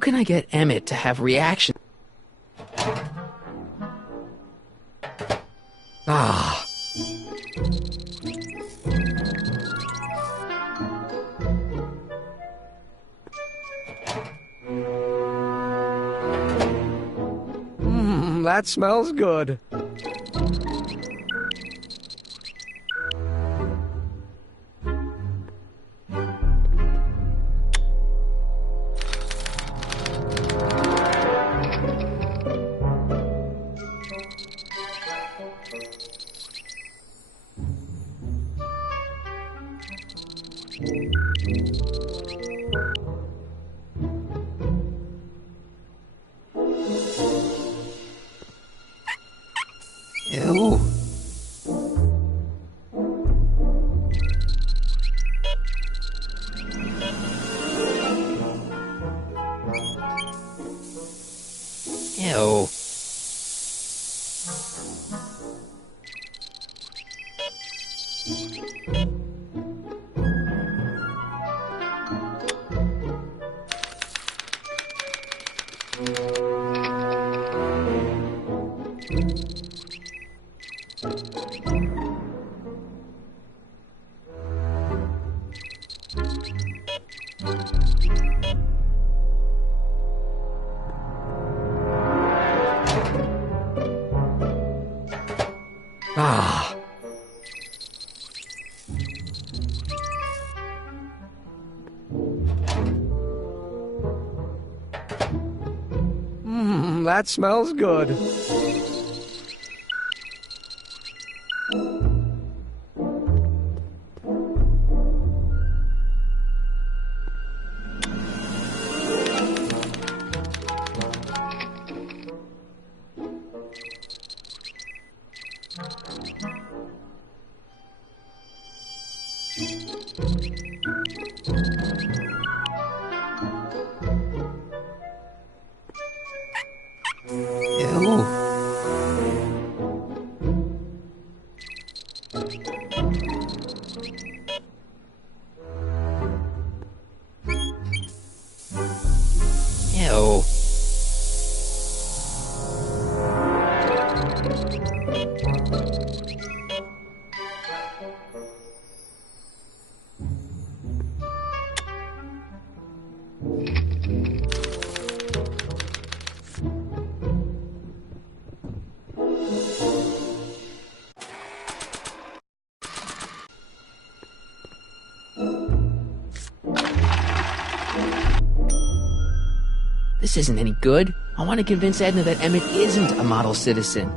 can I get Emmett to have reaction? Ah. That smells good. Ew. Ew. Ah. That smells good. Ew. Ew. This isn't any good. I want to convince Edna that Emmett isn't a model citizen.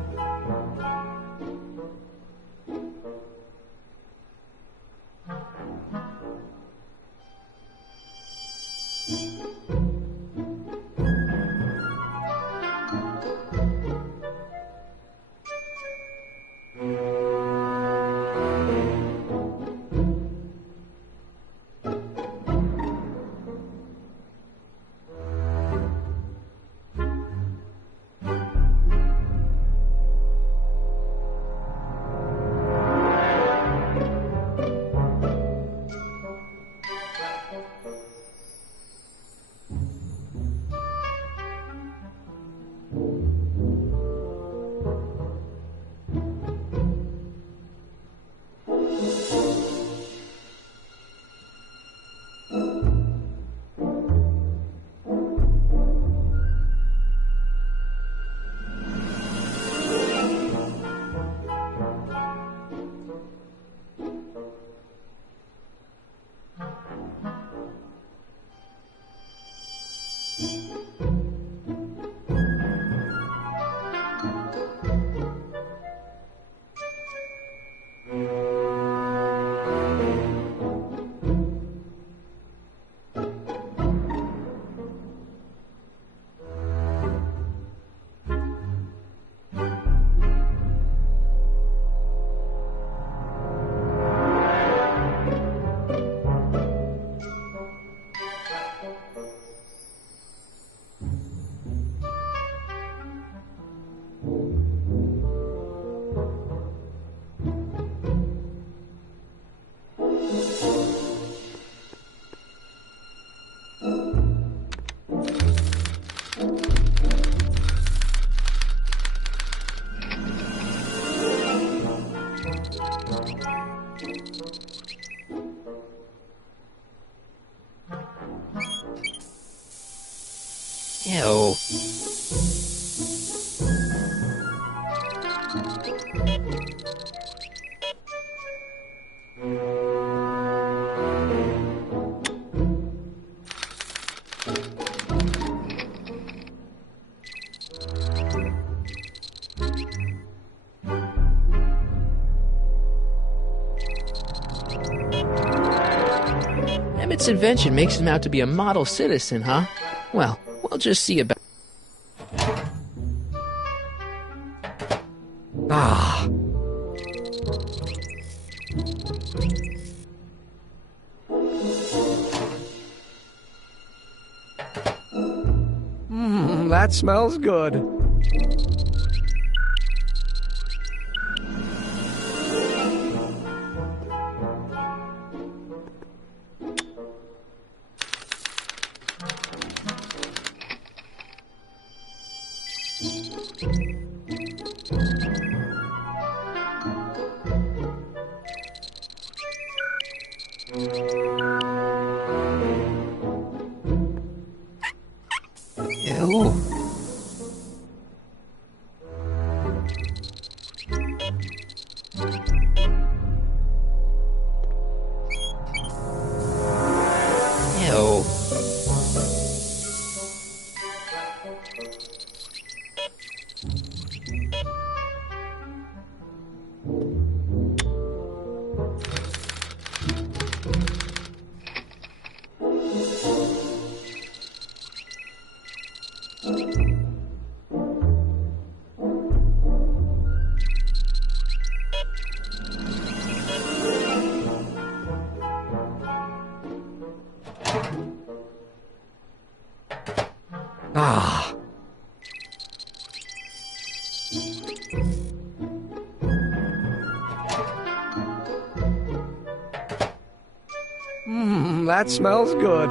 Ew. Emmett's invention makes him out to be a model citizen, huh? Well, we'll just see about... Ah. That smells good. Ew. Ew. Ah. That smells good.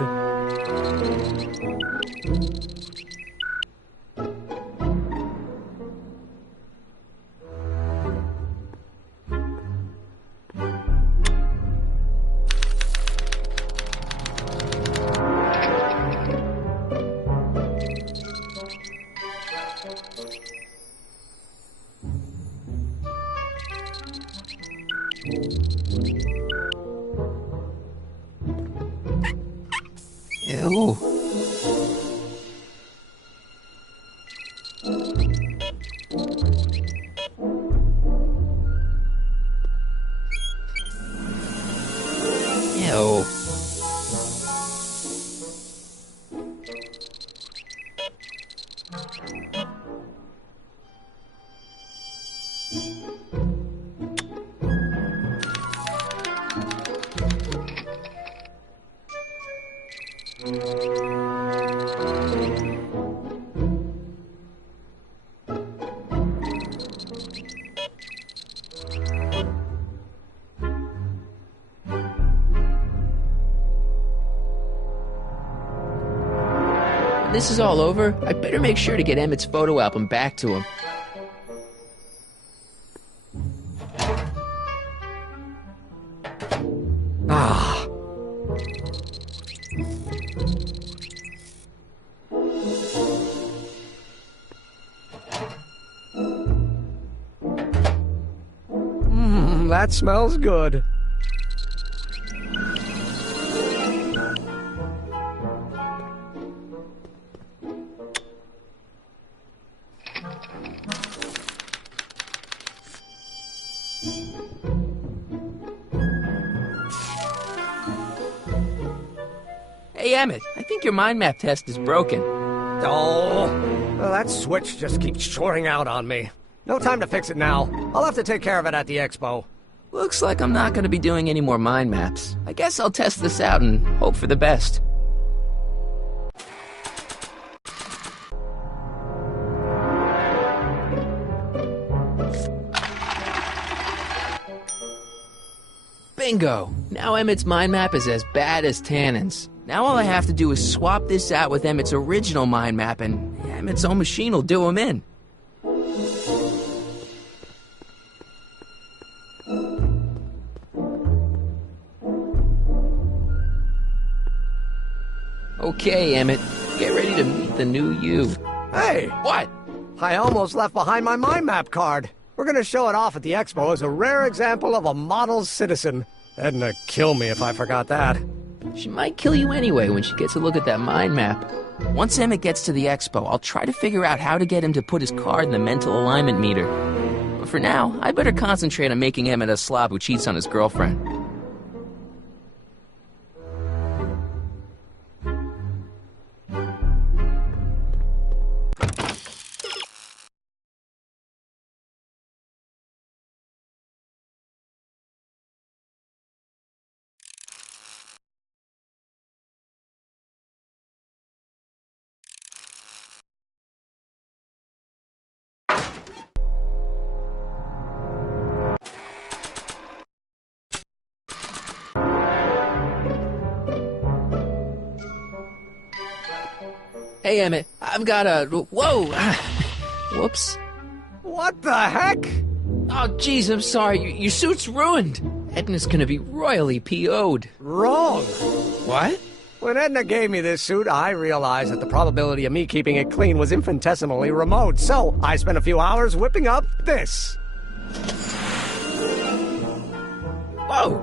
Ew. Ew. When this is all over, I better make sure to get Emmett's photo album back to him. Ah. That smells good. Hey, Emmett, I think your mind map test is broken. Oh, well, that switch just keeps shorting out on me. No time to fix it now. I'll have to take care of it at the expo. Looks like I'm not going to be doing any more mind maps. I guess I'll test this out and hope for the best. Bingo! Now Emmett's mind map is as bad as Tannen's. Now all I have to do is swap this out with Emmett's original mind map and Emmett's own machine will do him in. Okay, Emmett. Get ready to meet the new you. Hey! What? I almost left behind my mind map card. We're gonna show it off at the expo as a rare example of a model citizen. Edna kill me if I forgot that. She might kill you anyway when she gets a look at that mind map. Once Emmett gets to the expo, I'll try to figure out how to get him to put his card in the mental alignment meter. But for now, I better concentrate on making Emmett a slob who cheats on his girlfriend. Hey, Emmett, I've got a... Whoa! Whoops. What the heck? Oh, jeez, I'm sorry. Your suit's ruined. Edna's gonna be royally PO'd. Wrong. What? When Edna gave me this suit, I realized that the probability of me keeping it clean was infinitesimally remote, so I spent a few hours whipping up this. Whoa!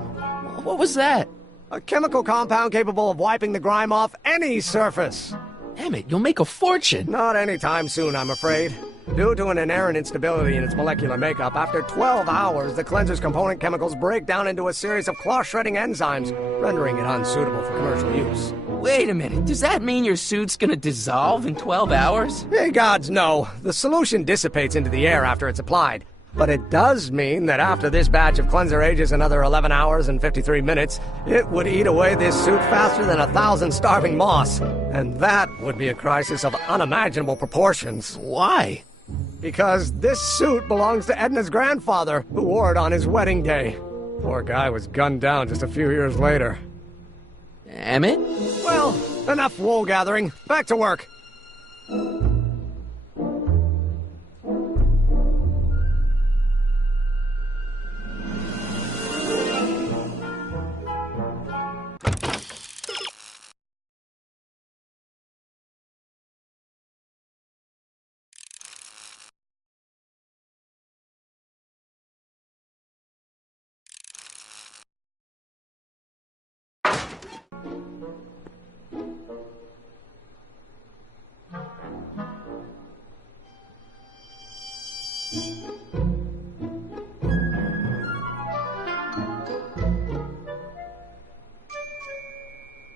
What was that? A chemical compound capable of wiping the grime off any surface. Emmett, you'll make a fortune. Not anytime soon, I'm afraid. Due to an inherent instability in its molecular makeup, after 12 hours, the cleanser's component chemicals break down into a series of cloth-shredding enzymes, rendering it unsuitable for commercial use. Wait a minute, does that mean your suit's gonna dissolve in 12 hours? Hey, gods, no. The solution dissipates into the air after it's applied. But it does mean that after this batch of cleanser ages another 11 hours and 53 minutes, it would eat away this suit faster than 1,000 starving moths. And that would be a crisis of unimaginable proportions. Why? Because this suit belongs to Edna's grandfather, who wore it on his wedding day. Poor guy was gunned down just a few years later. Emmett? Well, enough wool gathering. Back to work.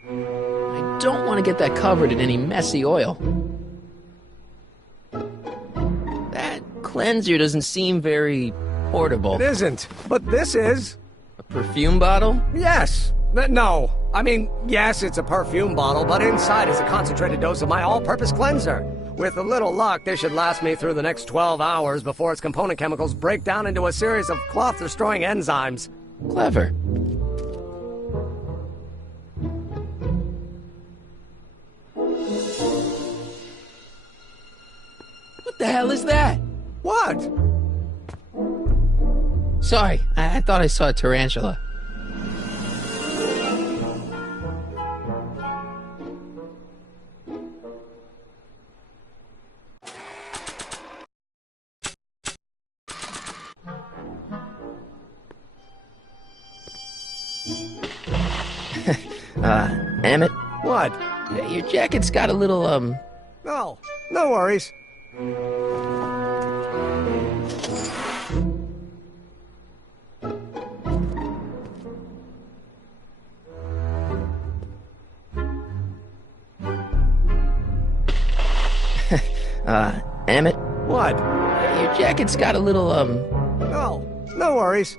I don't want to get that covered in any messy oil. That cleanser doesn't seem very portable. It isn't, but this is. A perfume bottle? Yes. No. I mean, yes, it's a perfume bottle, but inside is a concentrated dose of my all-purpose cleanser. With a little luck, this should last me through the next 12 hours before its component chemicals break down into a series of cloth-destroying enzymes. Clever. What the hell is that? What? Sorry, I thought I saw a tarantula. Emmett? What? Your jacket's got a little, Oh, no worries. Emmett? What? Your jacket's got a little, Oh, no worries.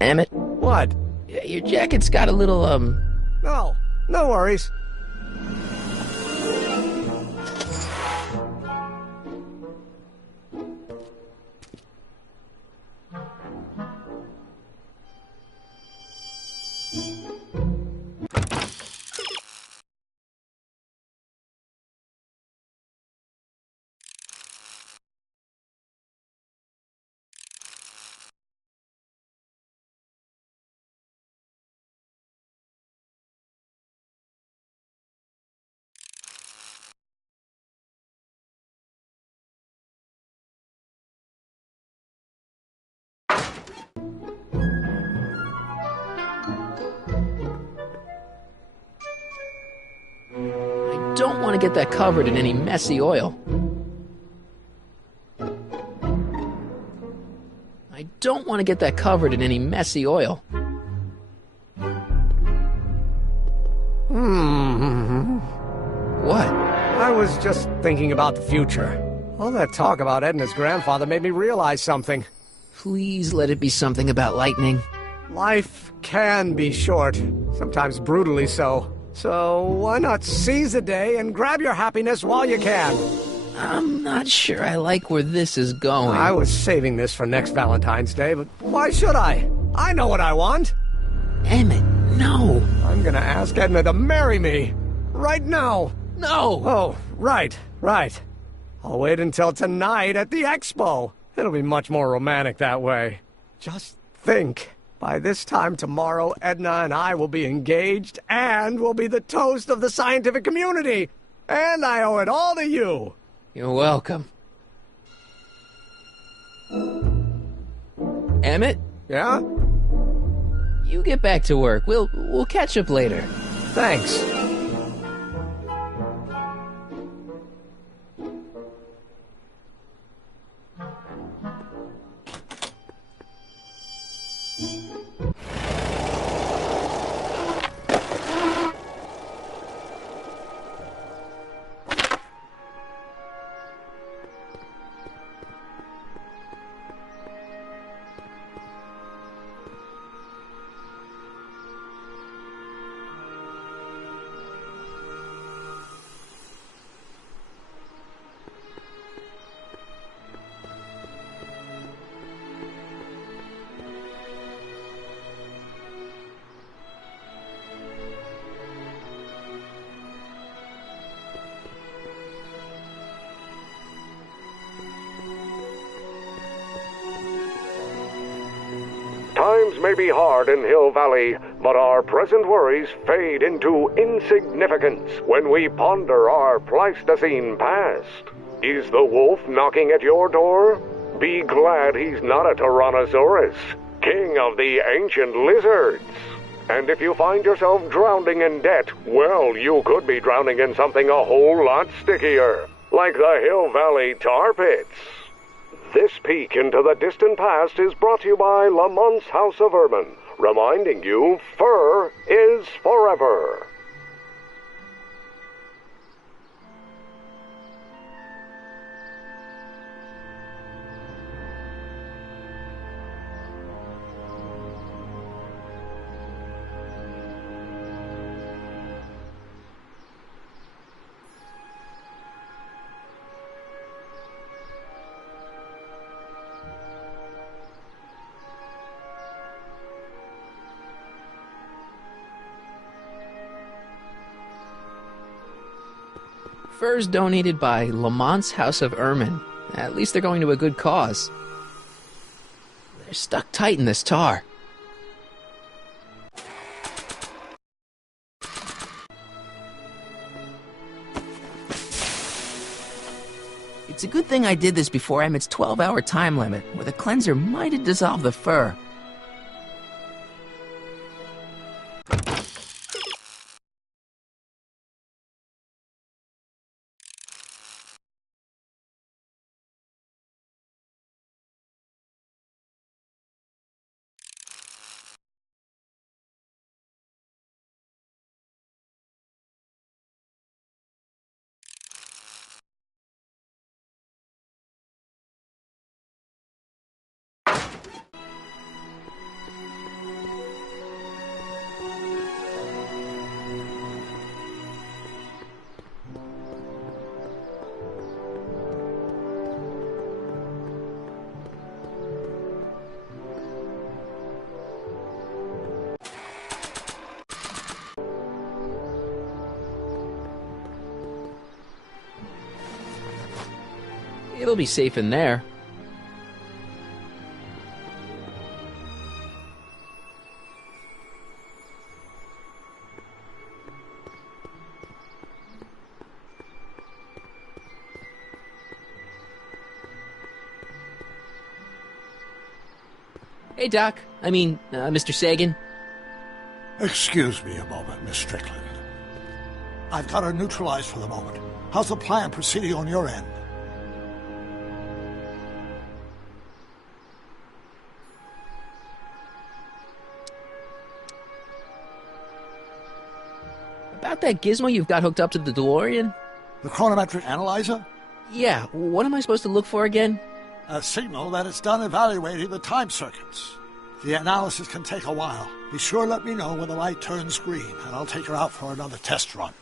Emmett? What? Your jacket's got a little, Oh, no worries. don't want to get that covered in any messy oil. I don't want to get that covered in any messy oil. What? I was just thinking about the future. All that talk about Edna's grandfather made me realize something. Please let it be something about lightning. Life can be short, sometimes brutally so. So why not seize the day and grab your happiness while you can? I'm not sure I like where this is going. I was saving this for next Valentine's Day, but why should I? I know what I want. Emmett, no. I'm gonna ask Edna to marry me. Right now. No! Oh, right. I'll wait until tonight at the expo. It'll be much more romantic that way. Just think. By this time tomorrow, Edna and I will be engaged and will be the toast of the scientific community. And I owe it all to you. You're welcome. Emmett? Yeah? You get back to work. We'll catch up later. Thanks. Times may be hard in Hill Valley, but our present worries fade into insignificance when we ponder our Pleistocene past. Is the wolf knocking at your door? Be glad he's not a Tyrannosaurus, king of the ancient lizards. And if you find yourself drowning in debt, well, you could be drowning in something a whole lot stickier, like the Hill Valley tar pits. This peek into the distant past is brought to you by Lamont's House of Ermine, reminding you fur is forever. Furs donated by Lamont's House of Ermine. At least they're going to a good cause. They're stuck tight in this tar. It's a good thing I did this before Emmett's 12-hour time limit, where the cleanser might have dissolved the fur. It'll be safe in there. Hey, Doc. Mr. Sagan. Excuse me a moment, Miss Strickland. I've got her neutralized for the moment. How's the plan proceeding on your end? About that gizmo you've got hooked up to the DeLorean? The chronometric analyzer? Yeah, what am I supposed to look for again? A signal that it's done evaluating the time circuits. The analysis can take a while. Be sure to let me know when the light turns green, and I'll take her out for another test run.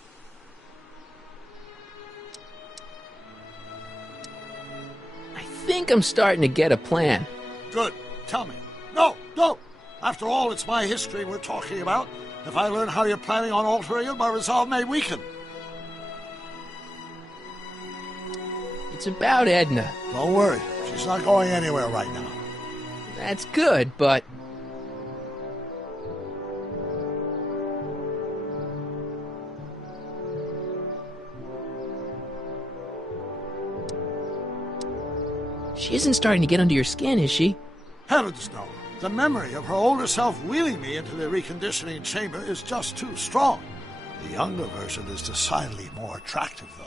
I think I'm starting to get a plan. Good. Tell me. No, don't! After all, it's my history we're talking about. If I learn how you're planning on altering it, my resolve may weaken. It's about Edna. Don't worry. She's not going anywhere right now. That's good, but... She isn't starting to get under your skin, is she? Heavens no. The memory of her older self wheeling me into the reconditioning chamber is just too strong. The younger version is decidedly more attractive, though.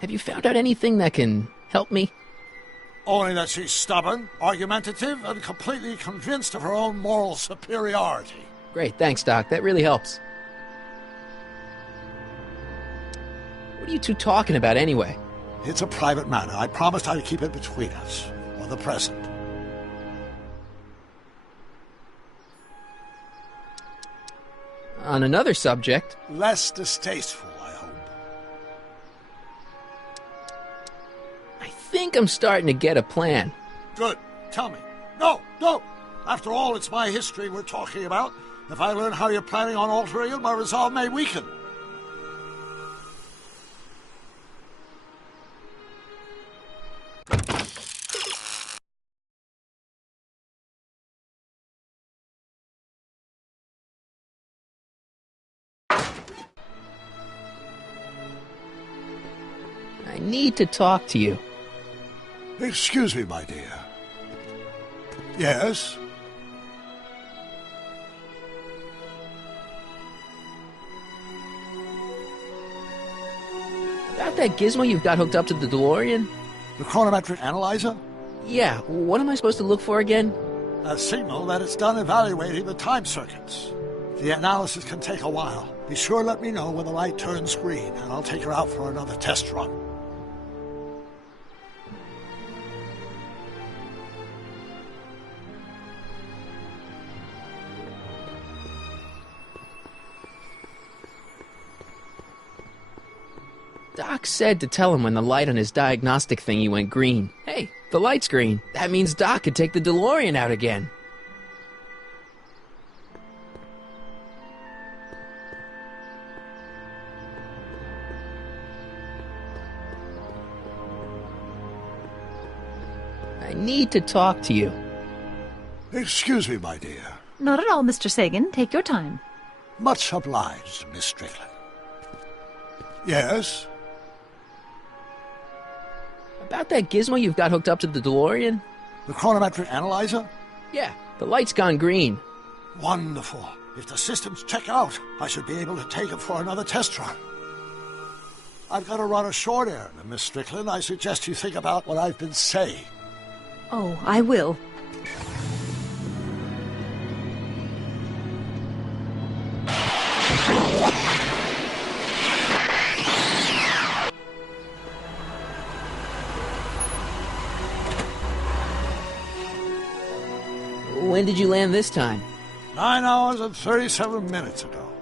Have you found out anything that can help me? Only that she's stubborn, argumentative, and completely convinced of her own moral superiority. Great, thanks, Doc. That really helps. What are you two talking about, anyway? It's a private matter. I promised I'd keep it between us, for the present. On another subject... Less distasteful, I hope. I think I'm starting to get a plan. Good. Tell me. No, don't! After all, it's my history we're talking about. If I learn how you're planning on altering it, my resolve may weaken. I need to talk to you. Excuse me, my dear. Yes? About that gizmo you've got hooked up to the DeLorean? The chronometric analyzer? Yeah, what am I supposed to look for again? A signal that it's done evaluating the time circuits. The analysis can take a while. Be sure to let me know when the light turns green, and I'll take her out for another test run. Doc said to tell him when the light on his diagnostic thingy went green. Hey, the light's green. That means Doc could take the DeLorean out again. I need to talk to you. Excuse me, my dear. Not at all, Mr. Sagan. Take your time. Much obliged, Miss Strickland. Yes? About that gizmo you've got hooked up to the DeLorean? The chronometric analyzer? Yeah, the light's gone green. Wonderful. If the systems check out, I should be able to take it for another test run. I've got to run a short errand, Miss Strickland. I suggest you think about what I've been saying. Oh, I will. When did you land this time? 9 hours and 37 minutes ago.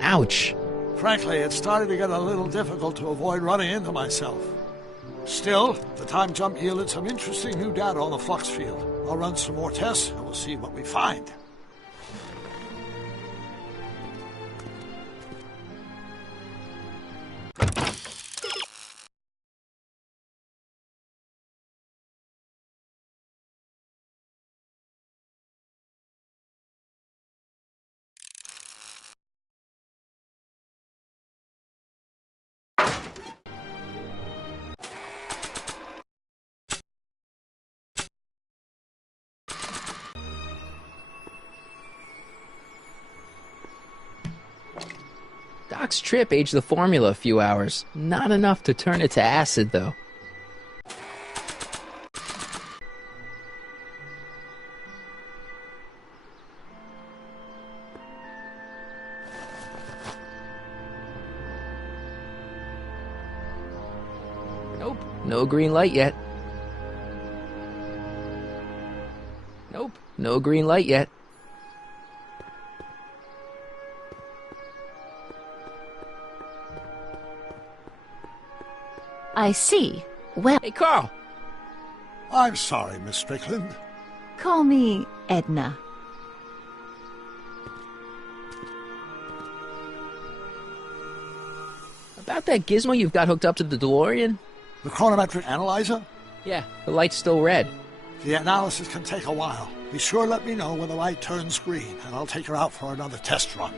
Ouch. Frankly, it started to get a little difficult to avoid running into myself. Still, the time jump yielded some interesting new data on the flux field. I'll run some more tests, and we'll see what we find. Doc's trip aged the formula a few hours. Not enough to turn it to acid, though. Nope, no green light yet. Nope, no green light yet. I see. Well, Hey, Carl! I'm sorry, Miss Strickland. call me Edna. About that gizmo you've got hooked up to the DeLorean? The chronometric analyzer? Yeah, the light's still red. The analysis can take a while. Be sure to let me know when the light turns green, and I'll take her out for another test run.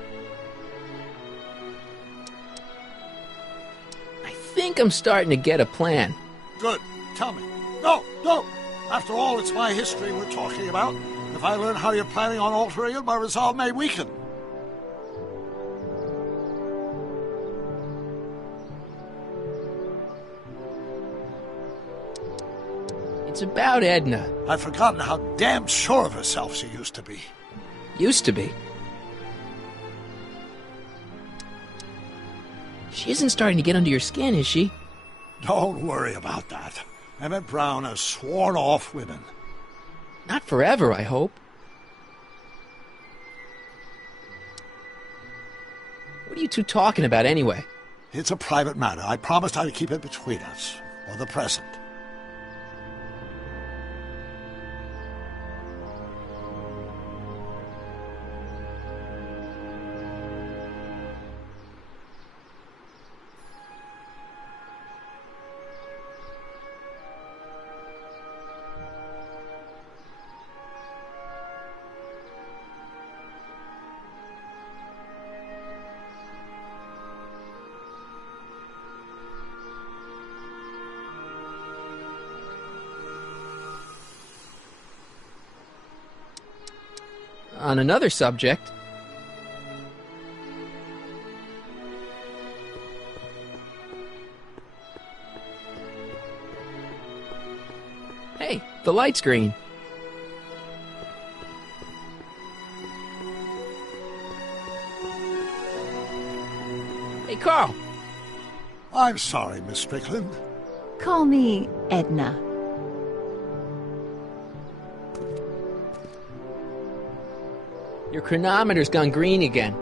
I think I'm starting to get a plan. Good. Tell me. No, don't! After all, it's my history we're talking about. If I learn how you're planning on altering it, my resolve may weaken. It's about Edna. I've forgotten how damn sure of herself she used to be. Used to be. She isn't starting to get under your skin, is she? Don't worry about that. Emmett Brown has sworn off women. Not forever, I hope. What are you two talking about anyway? It's a private matter. I promised I'd keep it between us, for the present. On another subject... Hey, the light's green. Hey, Carl! I'm sorry, Miss Strickland. Call me Edna. Your chronometer's gone green again.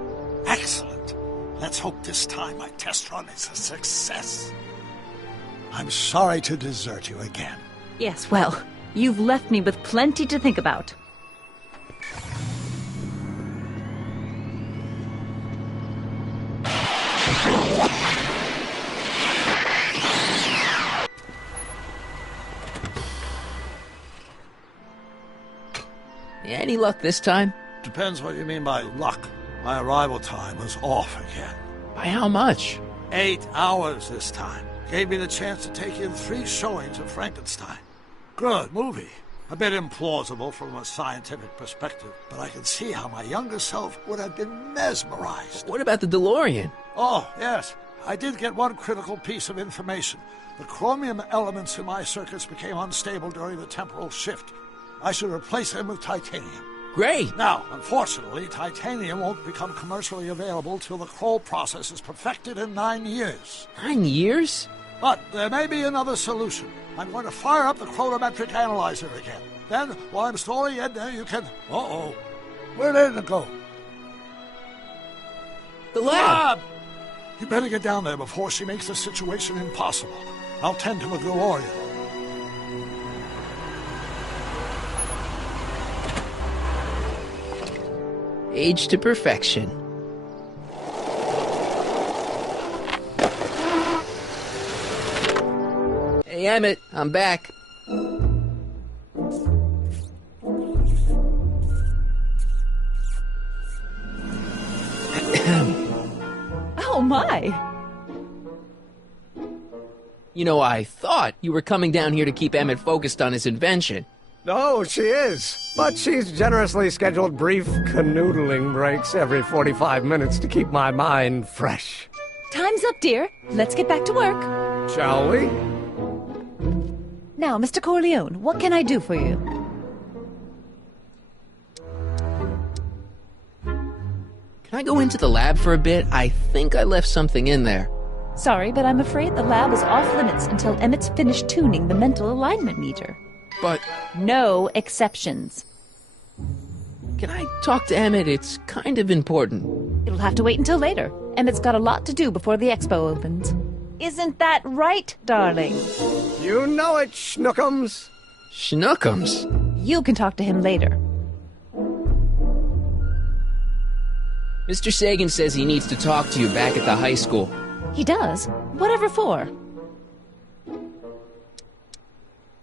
Excellent. Let's hope this time my test run is a success. I'm sorry to desert you again. Yes, well, you've left me with plenty to think about. Any luck this time? Depends what you mean by luck. My arrival time was off again. By how much? 8 hours this time. Gave me the chance to take in 3 showings of Frankenstein. Good movie. A bit implausible from a scientific perspective, but I can see how my younger self would have been mesmerized. What about the DeLorean? Oh, yes. I did get one critical piece of information. The chromium elements in my circuits became unstable during the temporal shift. I should replace them with titanium. Great! Now, unfortunately, titanium won't become commercially available till the Kroll process is perfected in 9 years. 9 years? But there may be another solution. I'm going to fire up the chronometric analyzer again. Then, while I'm stalling Edna, you can... Uh-oh. Where did it go? The lab! You better get down there before she makes the situation impossible. I'll tend to the DeLorean. Age to perfection. Hey, Emmett, I'm back. Oh, my! You know, I thought you were coming down here to keep Emmett focused on his invention. No, she is. But she's generously scheduled brief canoodling breaks every 45 minutes to keep my mind fresh. Time's up, dear. Let's get back to work. Shall we? Now, Mr. Corleone, what can I do for you? Can I go into the lab for a bit? I think I left something in there. Sorry, but I'm afraid the lab is off limits until Emmett's finished tuning the mental alignment meter. But No exceptions. can I talk to Emmett? It's kind of important. It'll have to wait until later. Emmett's got a lot to do before the expo opens. Isn't that right, darling? You know it, Schnookums. Schnookums? You can talk to him later. Mr. Sagan says he needs to talk to you back at the high school. He does? Whatever for?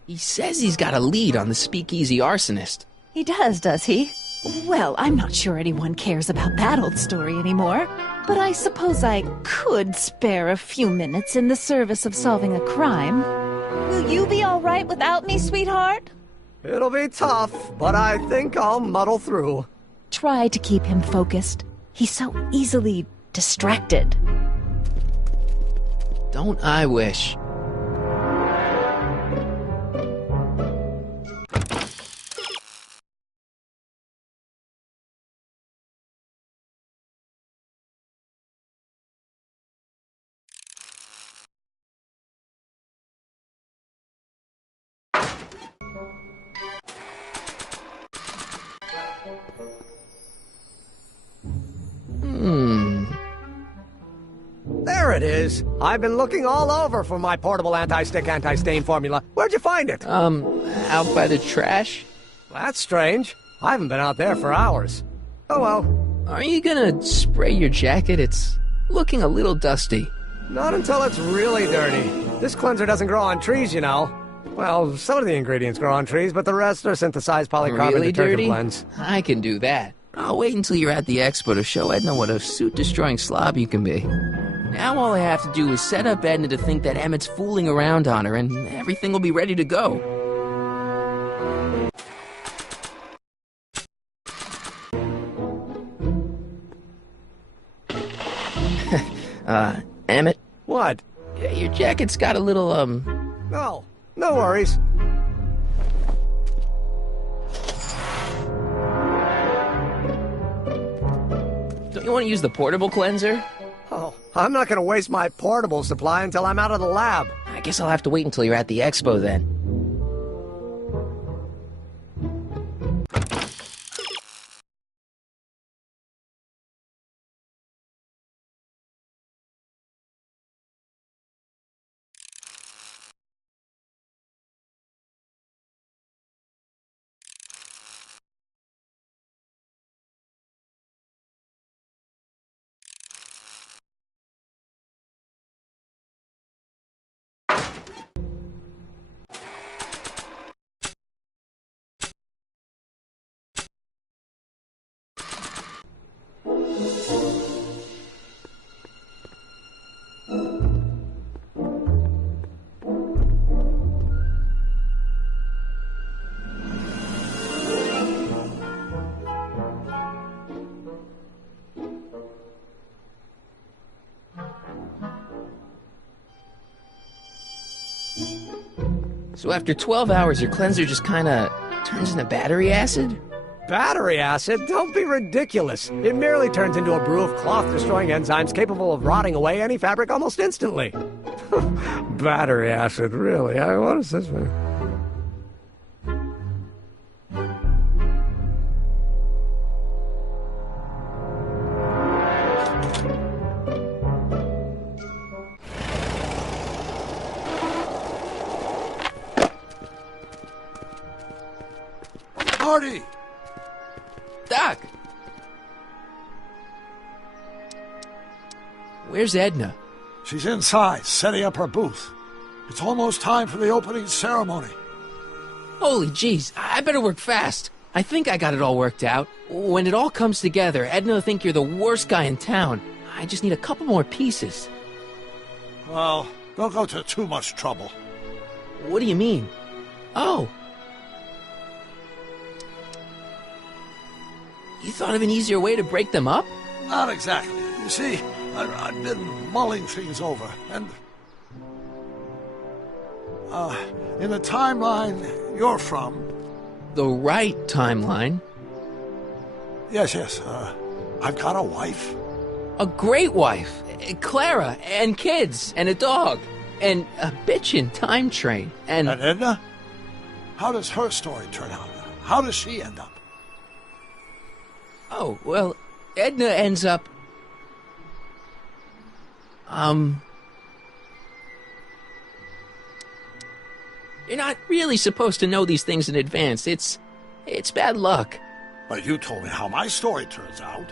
He says he's got a lead on the speakeasy arsonist. He does he? Well, I'm not sure anyone cares about that old story anymore. But I suppose I could spare a few minutes in the service of solving a crime. Will you be all right without me, sweetheart? It'll be tough, but I think I'll muddle through. Try to keep him focused. He's so easily distracted. Don't I wish? There it is. I've been looking all over for my portable anti-stick, anti-stain formula. Where'd you find it? Out by the trash? That's strange. I haven't been out there for hours. Oh well. Are you gonna spray your jacket? It's looking a little dusty. Not until it's really dirty. This cleanser doesn't grow on trees, you know. Well, some of the ingredients grow on trees, but the rest are synthesized polycarbonate Really detergent dirty? blends. I can do that. I'll wait until you're at the expo to show Edna what a suit-destroying slob you can be. Now all I have to do is set up Edna to think that Emmett's fooling around on her, and everything will be ready to go. Emmett? What? Your jacket's got a little, No. No worries. Don't you want to use the portable cleanser? Oh, I'm not gonna waste my portable supply until I'm out of the lab. I guess I'll have to wait until you're at the expo then. So after 12 hours, your cleanser just kinda turns into battery acid? Battery acid? Don't be ridiculous. It merely turns into a brew of cloth-destroying enzymes capable of rotting away any fabric almost instantly. Battery acid, really? What is this? Marty! Doc! Where's Edna? She's inside, setting up her booth. It's almost time for the opening ceremony. Holy jeez, I better work fast. I think I got it all worked out. When it all comes together, Edna will think you're the worst guy in town. I just need a couple more pieces. Well, don't go to too much trouble. What do you mean? Oh. You thought of an easier way to break them up? Not exactly. You see, I've been mulling things over, and... in the timeline you're from... The right timeline? Yes, I've got a wife. A great wife, Clara, and kids, and a dog, and a bitchin' time train, And Edna? How does her story turn out? How does she end up? Oh, well, Edna ends up... You're not really supposed to know these things in advance. It's bad luck. But you told me how my story turns out.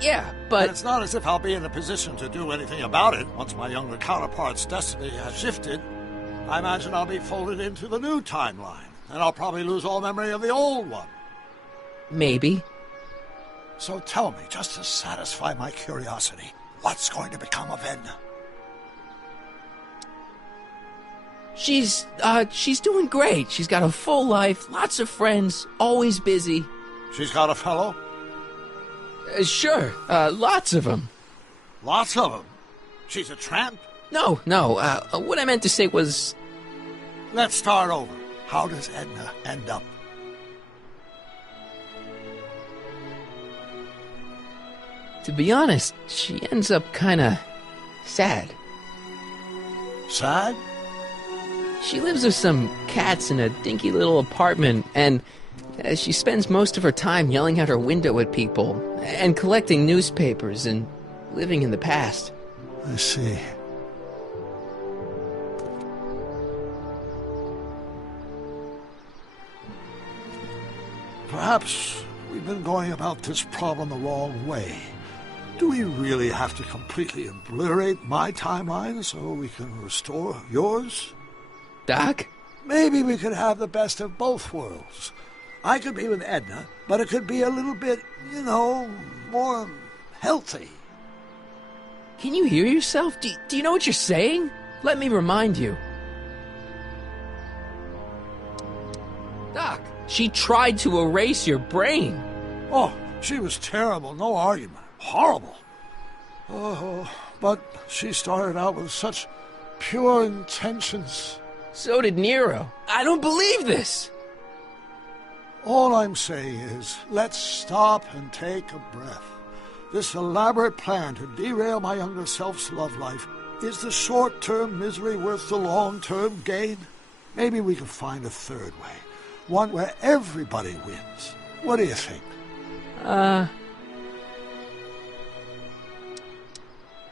Yeah, And but... it's not as if I'll be in a position to do anything about it once my younger counterpart's destiny has shifted. I imagine I'll be folded into the new timeline, and I'll probably lose all memory of the old one. Maybe. So tell me, just to satisfy my curiosity, what's going to become of Edna? She's doing great. She's got a full life, lots of friends, always busy. She's got a fellow? Sure, lots of them. Lots of them? She's a tramp? No, what I meant to say was... Let's start over. How does Edna end up? To be honest, she ends up kinda... sad. Sad? She lives with some cats in a dinky little apartment, and she spends most of her time yelling out her window at people, and collecting newspapers, and living in the past. I see. Perhaps we've been going about this problem the wrong way. Do we really have to completely obliterate my timeline so we can restore yours? Doc? Maybe we could have the best of both worlds. I could be with Edna, but it could be a little bit, more healthy. Can you hear yourself? Do you know what you're saying? Let me remind you. Doc, she tried to erase your brain. Oh, she was terrible, no argument. Horrible. Oh, but she started out with such pure intentions. So did Nero. I don't believe this. All I'm saying is, let's stop and take a breath. This elaborate plan to derail my younger self's love life, is the short-term misery worth the long-term gain? Maybe we can find a third way. One where everybody wins. What do you think?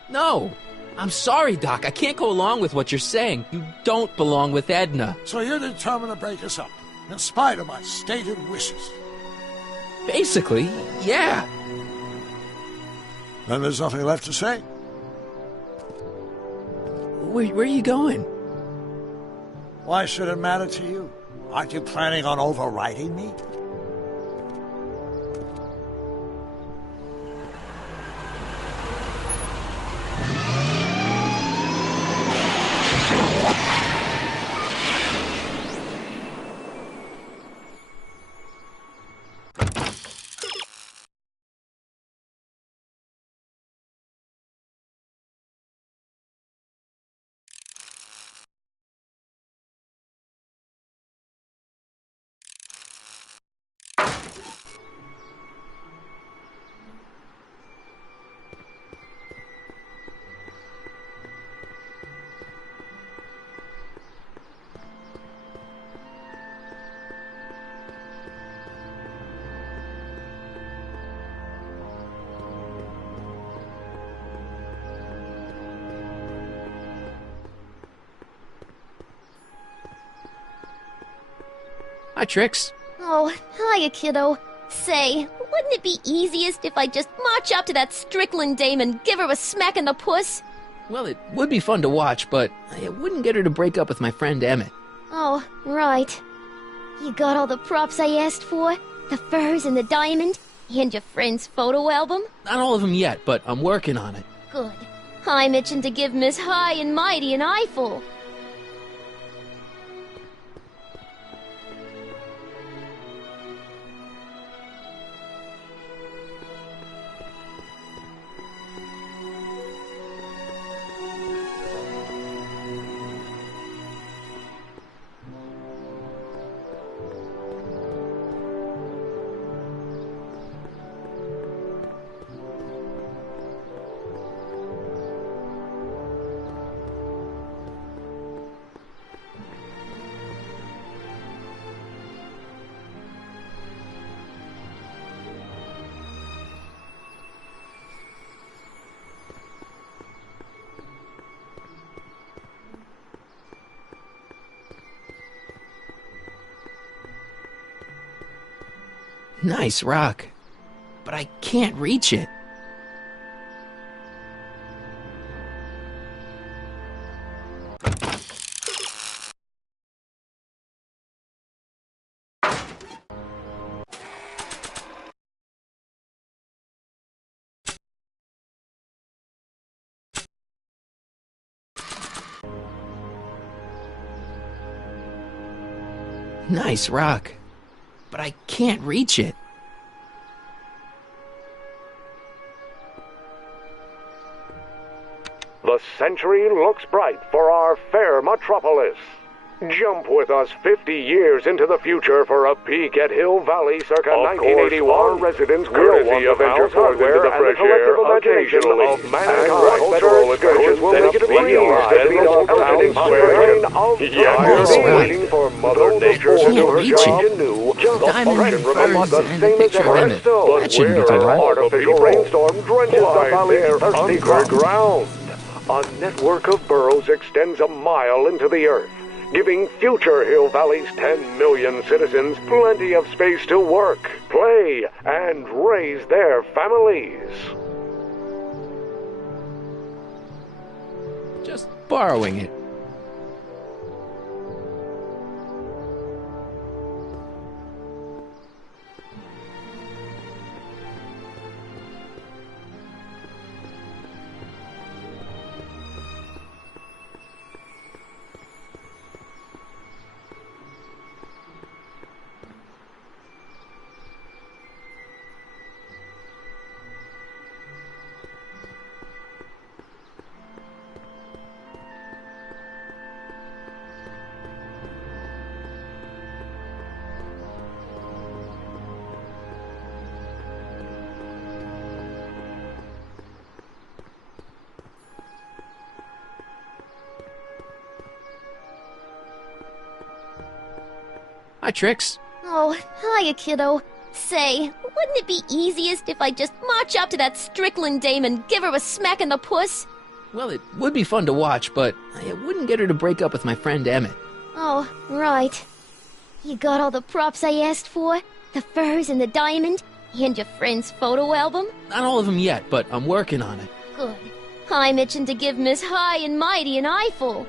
No. I'm sorry, Doc. I can't go along with what you're saying. You don't belong with Edna. So you're determined to break us up, in spite of my stated wishes? Basically, yeah. Then there's nothing left to say? Where are you going? Why should it matter to you? Aren't you planning on overriding me? Hi, Trix. Oh, hiya, kiddo. Say, wouldn't it be easiest if I just march up to that Strickland dame and give her a smack in the puss? Well, it would be fun to watch, but it wouldn't get her to break up with my friend Emmett. Oh, right. You got all the props I asked for? The furs and the diamond? And your friend's photo album? Not all of them yet, but I'm working on it. Good. I'm itching to give Miss High and Mighty an eyeful. Nice rock. But I can't reach it. Nice rock. But I can't reach it. The century looks bright for our fair metropolis. Jump with us 50 years into the future for a peek at Hill Valley circa 1981. Our residents courtesy of enterprise and the collective imagination of mankind. Cultural excursions will make it a breeze to meet our town square of fire, waiting for Mother Nature to do her job anew. Just Diamond remember the and same as picture ever. in it. But That shouldn't be where too an hard. artificial rainstorm drenches the valley's thirsty underground. A network of burrows extends a mile into the earth, giving future Hill Valley's 10 million citizens plenty of space to work, play, and raise their families. Just borrowing it. Hi, Trix. Oh, hiya, kiddo. Say, wouldn't it be easiest if I just march up to that Strickland dame and give her a smack in the puss? Well, it would be fun to watch, but it wouldn't get her to break up with my friend Emmett. Oh, right. You got all the props I asked for? The furs and the diamond? And your friend's photo album? Not all of them yet, but I'm working on it. Good. I'm itching to give Miss High and Mighty an eyeful.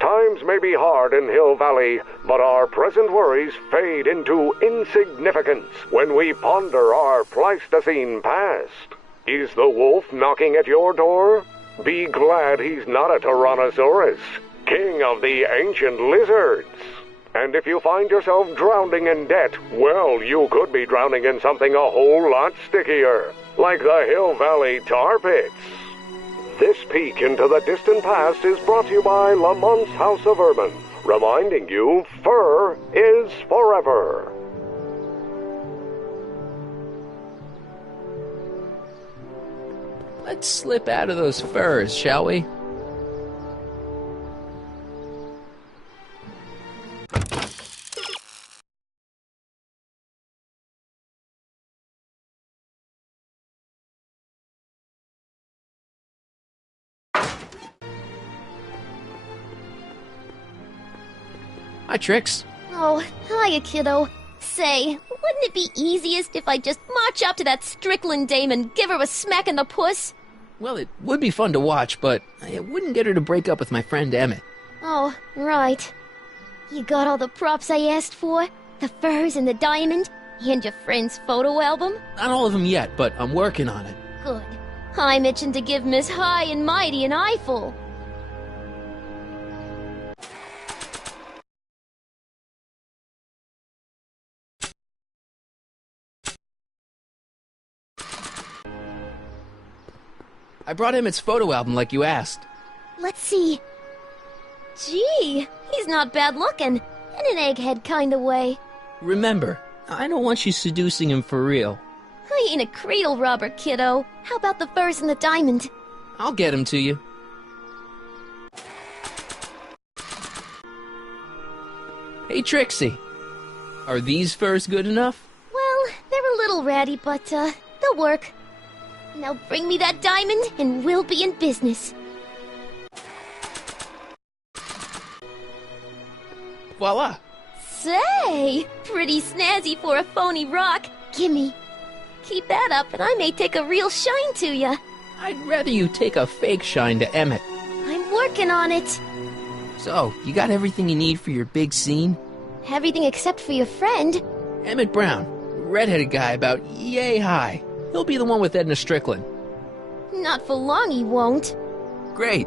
Times may be hard in Hill Valley, but our present worries fade into insignificance when we ponder our Pleistocene past. Is the wolf knocking at your door? Be glad he's not a Tyrannosaurus, king of the ancient lizards. And if you find yourself drowning in debt, well, you could be drowning in something a whole lot stickier, like the Hill Valley tar pits. This peek into the distant past is brought to you by Lamont's House of Urban, reminding you fur is forever. Let's slip out of those furs, shall we? Hi, Trix. Oh, hiya, kiddo. Say, wouldn't it be easiest if I just march up to that Strickland dame and give her a smack in the puss? Well, it would be fun to watch, but it wouldn't get her to break up with my friend Emmett. Oh, right. You got all the props I asked for? The furs and the diamond? And your friend's photo album? Not all of them yet, but I'm working on it. Good. I'm itching to give Miss High and Mighty an eyeful. I brought Emmett's photo album like you asked. Let's see. Gee, he's not bad looking. In an egghead kind of way. Remember, I don't want you seducing him for real. I ain't a cradle robber, kiddo. How about the furs and the diamond? I'll get him to you. Hey, Trixie. Are these furs good enough? Well, they're a little ratty, but, they'll work. Now bring me that diamond, and we'll be in business. Voila! Say, pretty snazzy for a phony rock. Gimme. Keep that up, and I may take a real shine to ya. I'd rather you take a fake shine to Emmett. I'm working on it. So, you got everything you need for your big scene? Everything except for your friend. Emmett Brown, redheaded guy about yay high. He'll be the one with Edna Strickland. Not for long, he won't. Great.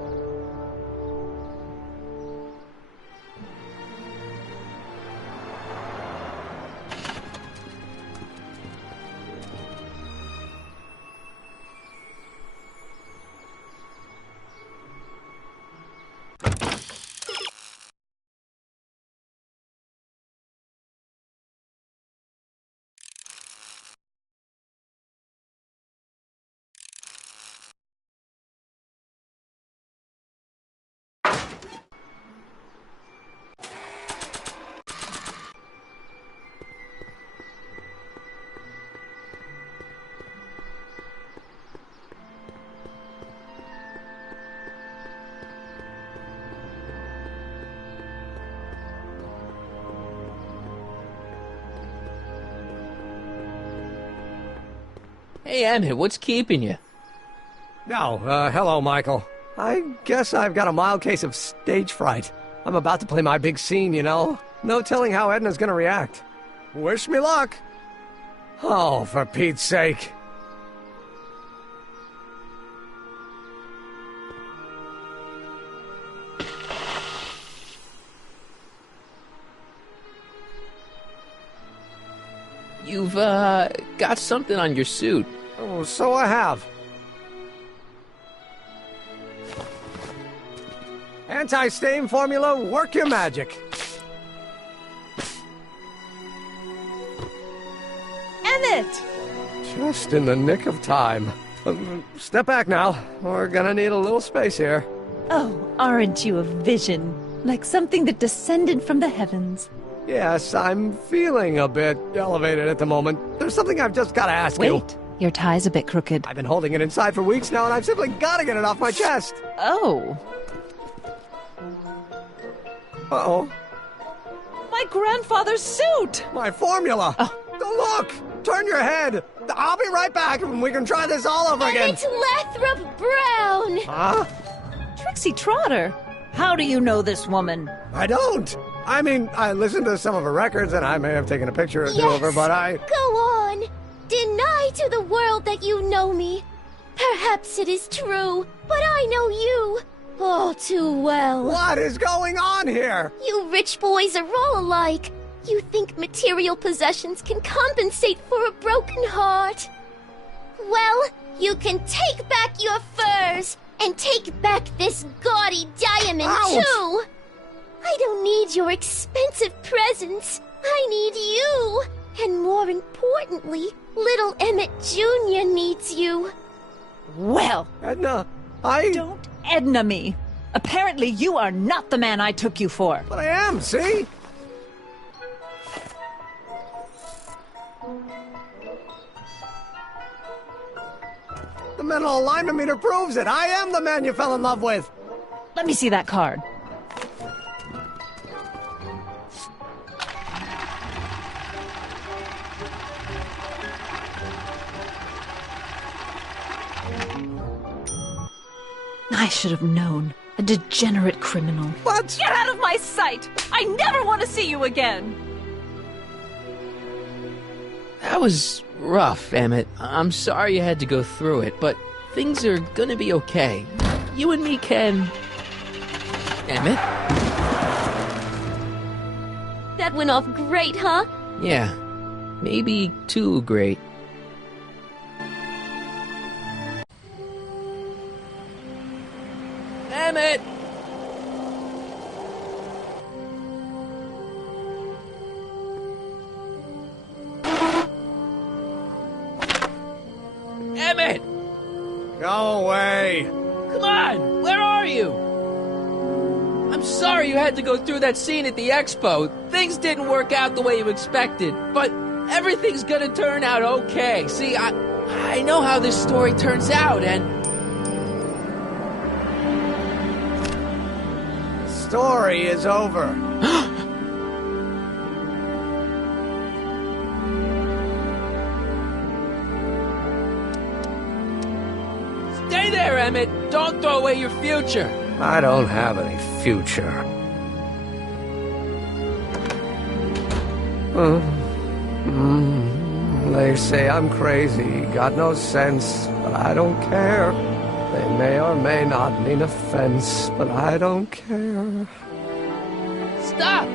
Hey, Emmett, what's keeping you? Oh, hello, Michael. I guess I've got a mild case of stage fright. I'm about to play my big scene, you know. No telling how Edna's gonna react. Wish me luck. Oh, for Pete's sake. You've, got something on your suit. Oh, so I have. Anti-stain formula, work your magic. Emmett! Just in the nick of time. Step back now. We're gonna need a little space here. Oh, aren't you a vision? Like something that descended from the heavens. Yes, I'm feeling a bit elevated at the moment. There's something I've just gotta ask you. Wait, your tie's a bit crooked. I've been holding it inside for weeks now, and I've simply gotta get it off my chest. Oh. Uh-oh. My grandfather's suit! My formula! Oh. Look! Turn your head! I'll be right back, and we can try this all over again. Emmett Lathrop Brown! Huh? Trixie Trotter! How do you know this woman? I don't! I mean, I listened to some of her records, and I may have taken a picture or two of her, but I... Go on! Deny to the world that you know me. Perhaps it is true, but I know you all too well. What is going on here? You rich boys are all alike. You think material possessions can compensate for a broken heart. Well, you can take back your furs and take back this gaudy diamond, Ouch. too. I don't need your expensive presents. I need you. And more importantly, little Emmett Jr. needs you. Well, Edna, I... don't Edna me. Apparently you are not the man I took you for. But I am, see? The mental alignment meter proves it. I am the man you fell in love with. Let me see that card. I should have known. A degenerate criminal. What? Get out of my sight! I never want to see you again! That was rough, Emmett. I'm sorry you had to go through it, but things are gonna be okay. You and me can... Emmett? That went off great, huh? Yeah, maybe too great. Emmett! Emmett! Go away! Come on! Where are you? I'm sorry you had to go through that scene at the expo. Things didn't work out the way you expected, but everything's gonna turn out okay. See, I know how this story turns out, and... Story is over. Stay there, Emmett! Don't throw away your future! I don't have any future. They say I'm crazy, got no sense, but I don't care. They may or may not mean offense, but I don't care. Stop!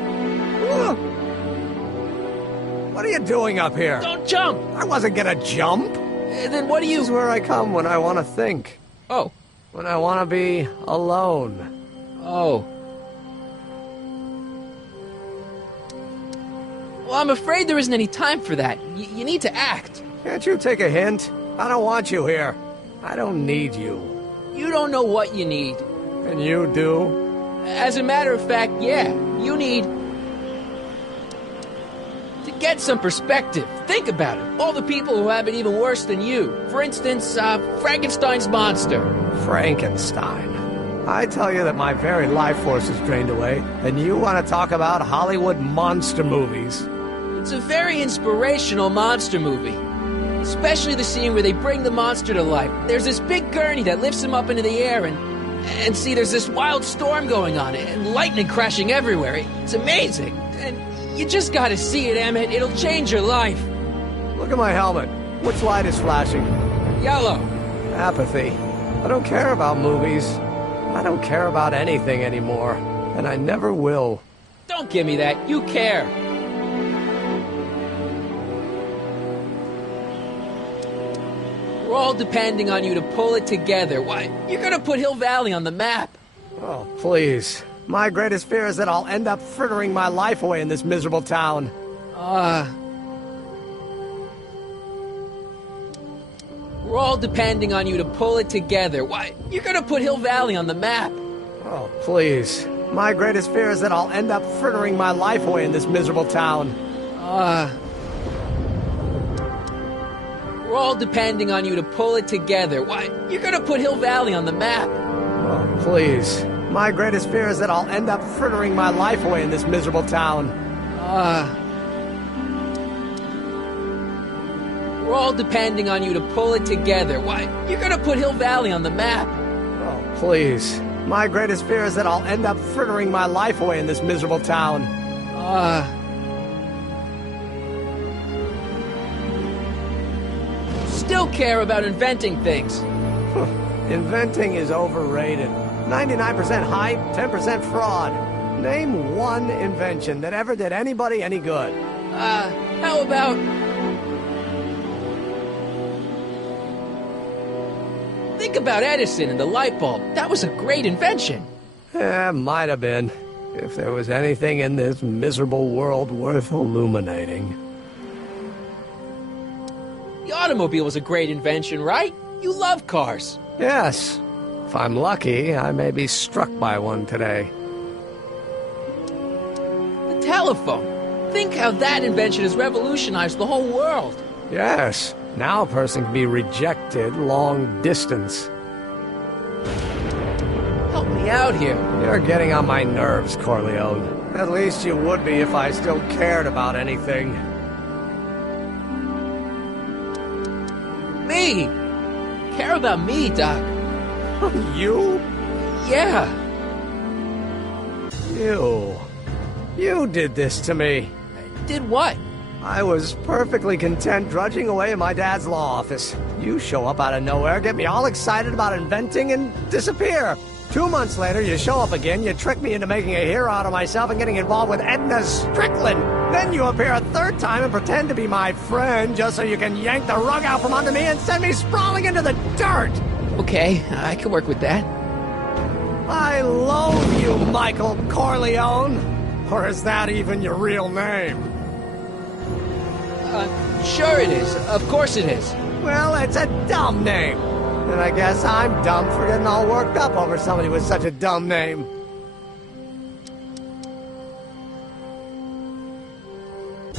What are you doing up here? Don't jump! I wasn't gonna jump. Then what do you... This is where I come when I want to think. Oh. When I want to be alone. Oh. Well, I'm afraid there isn't any time for that. You need to act. Can't you take a hint? I don't want you here. I don't need you. You don't know what you need. And you do? As a matter of fact, yeah. You need... to get some perspective. Think about it. All the people who have it even worse than you. For instance, Frankenstein's monster. Frankenstein. I tell you that my very life force is drained away, and you want to talk about Hollywood monster movies. It's a very inspirational monster movie. Especially the scene where they bring the monster to life. There's this big gurney that lifts him up into the air, and see, there's this wild storm going on, and lightning crashing everywhere. It's amazing. And you just gotta see it, Emmett. It'll change your life. Look at my helmet. Which light is flashing? Yellow. Apathy. I don't care about movies. I don't care about anything anymore. And I never will. Don't give me that. You care. We're all depending on you to pull it together. Why, you're gonna put Hill Valley on the map. Oh, please. My greatest fear is that I'll end up frittering my life away in this miserable town. We're all depending on you to pull it together. Why, you're gonna put Hill Valley on the map. Oh, please. My greatest fear is that I'll end up frittering my life away in this miserable town. We're all depending on you to pull it together. Why, you're gonna put Hill Valley on the map. Oh, please. My greatest fear is that I'll end up frittering my life away in this miserable town. We're all depending on you to pull it together. Why, you're gonna put Hill Valley on the map. Oh, please. My greatest fear is that I'll end up frittering my life away in this miserable town. Still care about inventing things. Inventing is overrated. 99% hype, 10% fraud. Name one invention that ever did anybody any good. How about... Think about Edison and the light bulb. That was a great invention. Might have been. If there was anything in this miserable world worth illuminating. The automobile was a great invention, right? You love cars. Yes. If I'm lucky, I may be struck by one today. The telephone. Think how that invention has revolutionized the whole world. Yes. Now a person can be rejected long distance. Help me out here. You're getting on my nerves, Corleone. At least you would be if I still cared about anything. Me? Care about me, Doc. You? Yeah. You did this to me. Did what? I was perfectly content drudging away in my dad's law office. You show up out of nowhere, get me all excited about inventing, and disappear. 2 months later, you show up again, you trick me into making a hero out of myself and getting involved with Edna Strickland. Then you appear a third time and pretend to be my friend just so you can yank the rug out from under me and send me sprawling into the dirt. Okay, I can work with that. I loathe you, Michael Corleone. Or is that even your real name? Sure it is. Of course it is. Well, it's a dumb name. And I guess I'm dumb for getting all worked up over somebody with such a dumb name.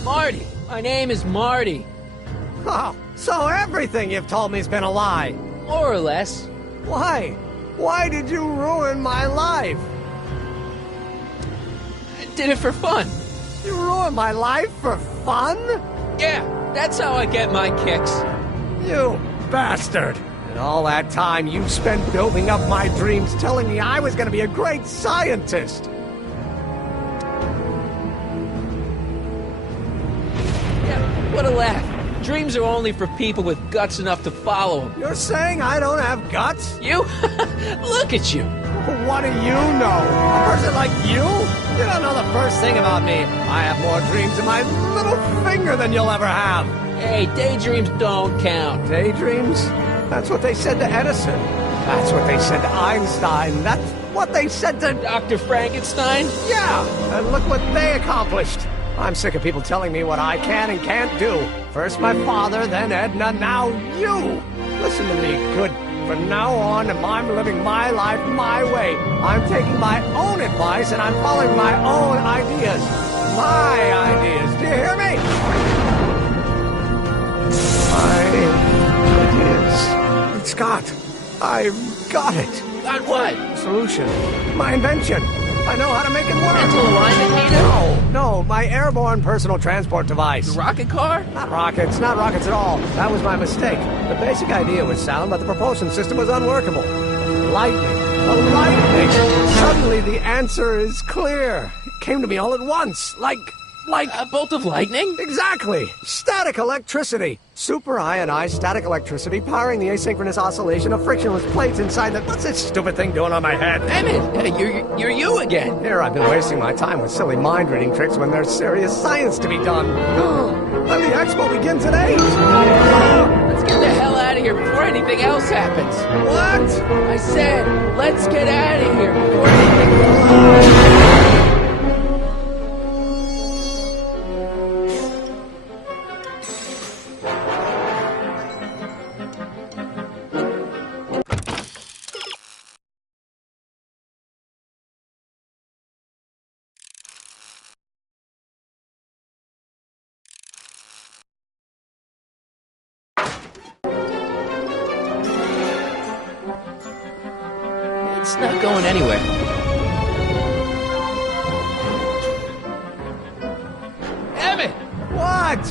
Marty. My name is Marty. Oh, so everything you've told me's been a lie. More or less. Why? Why did you ruin my life? I did it for fun. You ruined my life for fun? Yeah, that's how I get my kicks. You bastard. And all that time you spent building up my dreams, telling me I was going to be a great scientist. Yeah, what a laugh. Dreams are only for people with guts enough to follow them. You're saying I don't have guts? You? Look at you. What do you know? A person like you? You don't know the first thing about me. I have more dreams in my little finger than you'll ever have. Hey, daydreams don't count. Daydreams? That's what they said to Edison. That's what they said to Einstein. That's what they said to... Dr. Frankenstein? Yeah, and look what they accomplished. I'm sick of people telling me what I can and can't do. First my father, then Edna, now you. Listen to me, good. From now on, I'm living my life my way. I'm taking my own advice and I'm following my own ideas. My ideas. Do you hear me? My ideas. It's got. I've got it. Got what? Solution. My invention. I know how to make it work. Mental alignment meter? No, my airborne personal transport device. The rocket car? Not rockets at all. That was my mistake. The basic idea was sound, but the propulsion system was unworkable. Lightning. Lightning. Suddenly the answer is clear. It came to me all at once. Like... A bolt of lightning? Exactly. Static electricity. Super ionized static electricity powering the asynchronous oscillation of frictionless plates inside the... What's this stupid thing doing on my head? Emmett, you're you again. Here I've been wasting my time with silly mind-reading tricks when there's serious science to be done. Let the expo begin today. Let's get the hell out of here before anything else happens. What? I said, let's get out of here before anything... It's not going anywhere. Emmett! What?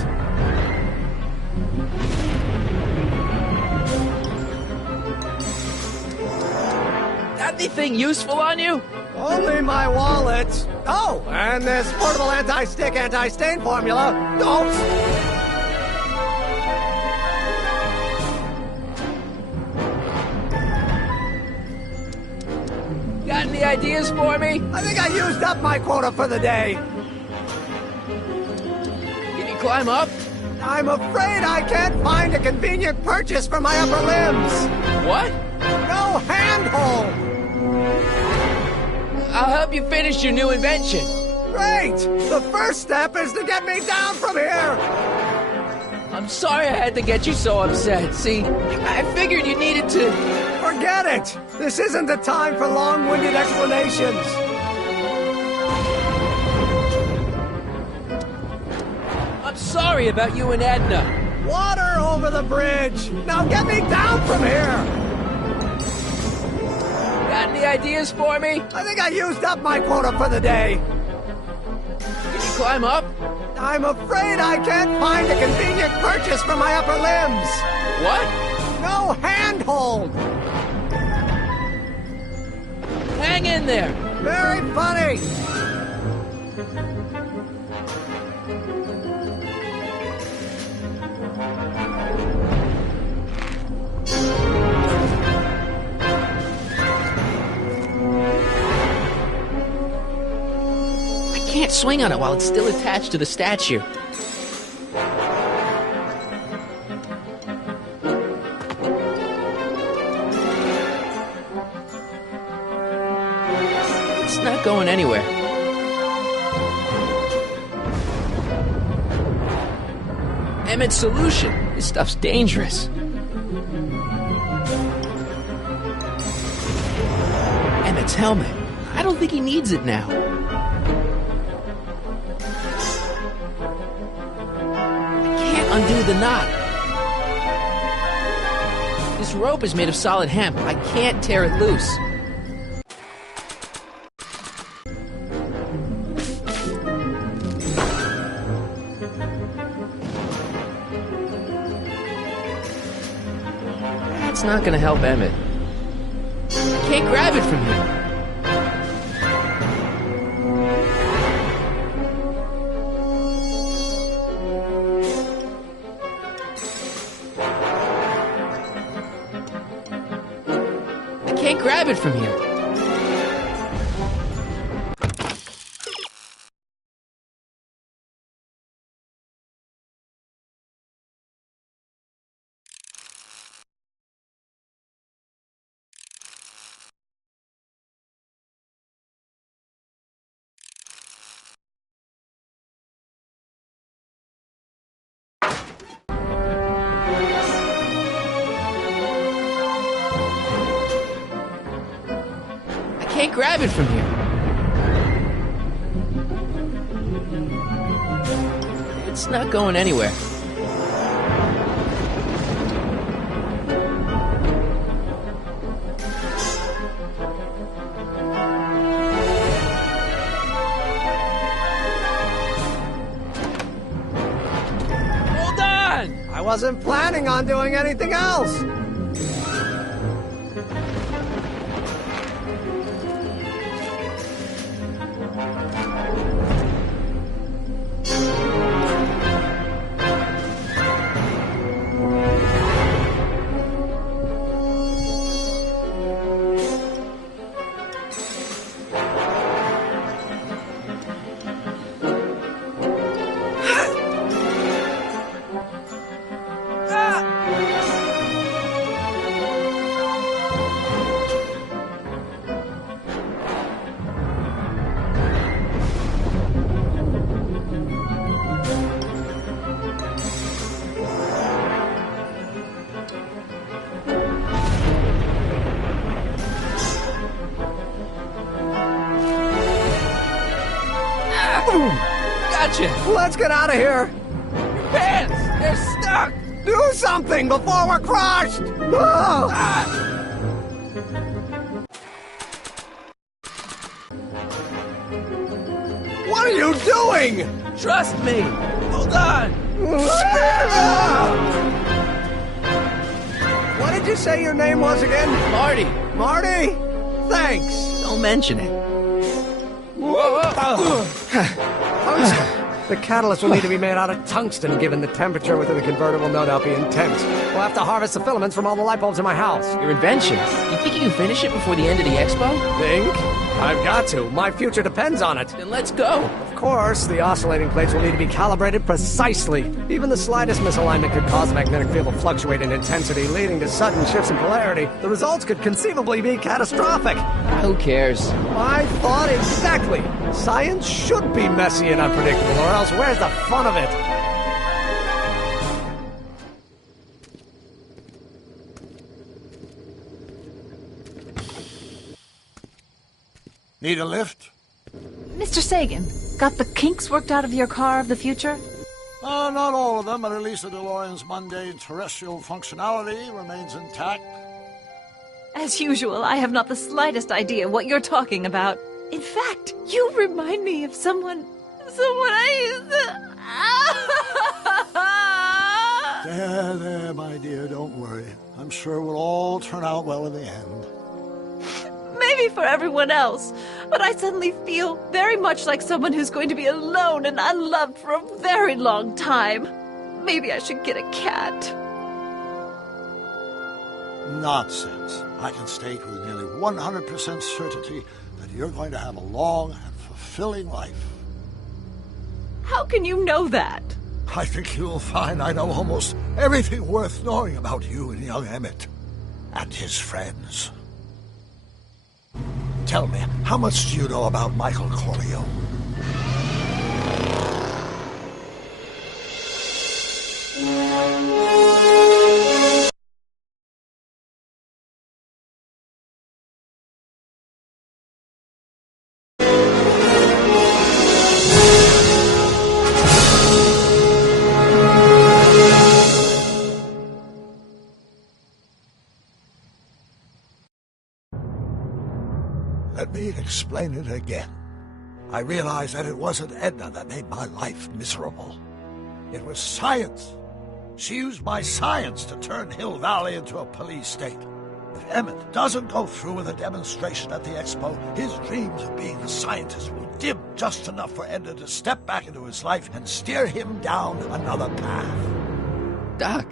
Got anything useful on you? Only my wallet. Oh, and this portable anti-stick, anti-stain formula. Don't. Got any ideas for me? I think I used up my quota for the day. Can you climb up? I'm afraid I can't find a convenient purchase for my upper limbs. What? No handhold. I'll help you finish your new invention. Great. The first step is to get me down from here. I'm sorry I had to get you so upset. See, I figured you needed to... Forget it. This isn't the time for long-winded explanations. I'm sorry about you and Edna. Water over the bridge. Now get me down from here. Got any ideas for me? I think I used up my quota for the day. Can you climb up? I'm afraid I can't find a convenient purchase for my upper limbs. What? No handhold. hang in there! Very funny! I can't swing on it while it's still attached to the statue. It's not going anywhere. Emmett's solution. This stuff's dangerous. Emmett's helmet. I don't think he needs it now. I can't undo the knot. This rope is made of solid hemp. I can't tear it loose. That's not gonna help Emmett. I can't grab it from here. I can't grab it from here. I can't grab it from here. It's not going anywhere. Hold on! I wasn't planning on doing anything else! Gotcha! Let's get out of here! Pants! They're stuck! Do something before we're crushed! Ah! What are you doing? Trust me! Hold on! What did you say your name was again? Marty! Marty? Thanks. Don't mention it. The catalyst will need to be made out of tungsten, given the temperature within the convertible no doubt be intense. We'll have to harvest the filaments from all the light bulbs in my house. Your invention. You think you can finish it before the end of the expo? Think? I've got to. My future depends on it. Then let's go. Of course, the oscillating plates will need to be calibrated precisely. Even the slightest misalignment could cause the magnetic field to fluctuate in intensity, leading to sudden shifts in polarity. The results could conceivably be catastrophic. Who cares? I thought exactly. Science should be messy and unpredictable, or else where's the fun of it? Need a lift? Mr. Sagan, got the kinks worked out of your car of the future? Not all of them, but at least the DeLorean's mundane terrestrial functionality remains intact. As usual, I have not the slightest idea what you're talking about. In fact, you remind me of someone I used to... There, my dear, don't worry. I'm sure we'll all turn out well in the end. Maybe maybe for everyone else. But I suddenly feel very much like someone who's going to be alone and unloved for a very long time. Maybe I should get a cat. Nonsense. I can state with nearly 100% certainty that you're going to have a long and fulfilling life. How can you know that? I think you'll find I know almost everything worth knowing about you and young Emmett and his friends. Tell me, how much do you know about Michael Corleone? Let me explain it again. I realized that it wasn't Edna that made my life miserable. It was science. She used my science to turn Hill Valley into a police state. If Emmett doesn't go through with a demonstration at the expo, his dreams of being a scientist will dim just enough for Edna to step back into his life and steer him down another path. Doc,